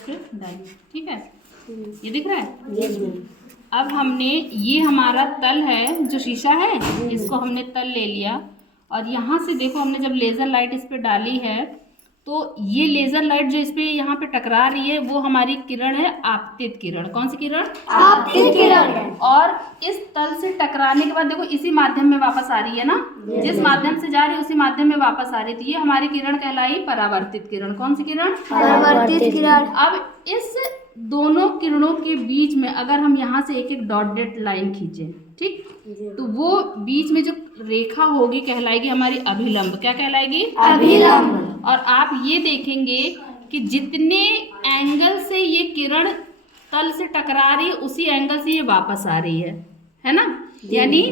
इस पे डालिए, ठीक है, ये दिख रहा है। अब हमने ये हमारा तल है जो शीशा है, इसको हमने तल ले लिया और यहाँ से देखो हमने जब लेज़र लाइट इस पे डाली है तो ये लेज़र लाइट जो इस पे यहाँ पे टकरा रही है वो हमारी किरण है आपतित किरण। कौन सी किरण? आपतित किरण। और इस तल से टकराने के बाद देखो इसी माध्यम में वापस आ रही है ना, जिस माध्यम से जा रही है उसी माध्यम में वापस आ रही थी। ये हमारी किरण कहलाई परावर्तित किरण। कौन सी किरण? परावर्तित किरण। अब इस दोनों किरणों के बीच में अगर हम यहाँ से एक एक डॉटेड लाइन खींचे, ठीक, तो वो बीच में जो रेखा होगी कहलाएगी हमारी अभिलंब। क्या कहलाएगी? अभिलंब। और आप ये देखेंगे कि जितने एंगल से ये किरण तल से टकरा रही है उसी एंगल से ये वापस आ रही है ना। यानी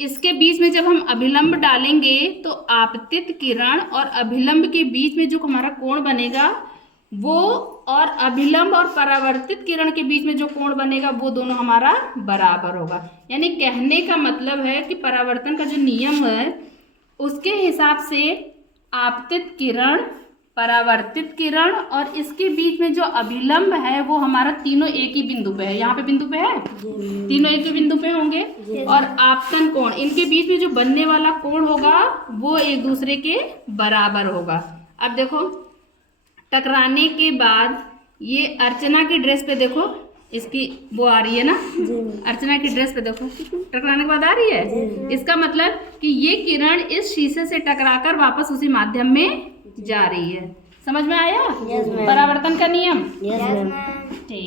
इसके बीच में जब हम अभिलंब डालेंगे तो आपतित किरण और अभिलंब के बीच में जो हमारा कोण बनेगा वो, और अभिलंब और परावर्तित किरण के बीच में जो कोण बनेगा वो दोनों हमारा बराबर होगा। यानी कहने का मतलब है कि परावर्तन का जो नियम है उसके हिसाब से आपतित किरण, परावर्तित किरण और इसके बीच में जो अभिलंब है वो हमारा तीनों एक ही बिंदु पे है। यहाँ पे बिंदु पे है, तीनों एक ही बिंदु पे होंगे। और आपतन कोण, इनके बीच में जो बनने वाला कोण होगा वो एक दूसरे के बराबर होगा। अब देखो टकराने के बाद ये अर्चना की ड्रेस पे देखो, इसकी वो आ रही है ना, अर्चना की ड्रेस पे देखो टकराने के बाद आ रही है। इसका मतलब कि ये किरण इस शीशे से टकराकर वापस उसी माध्यम में जा रही है। समझ में आया? परावर्तन का नियम। ठीक।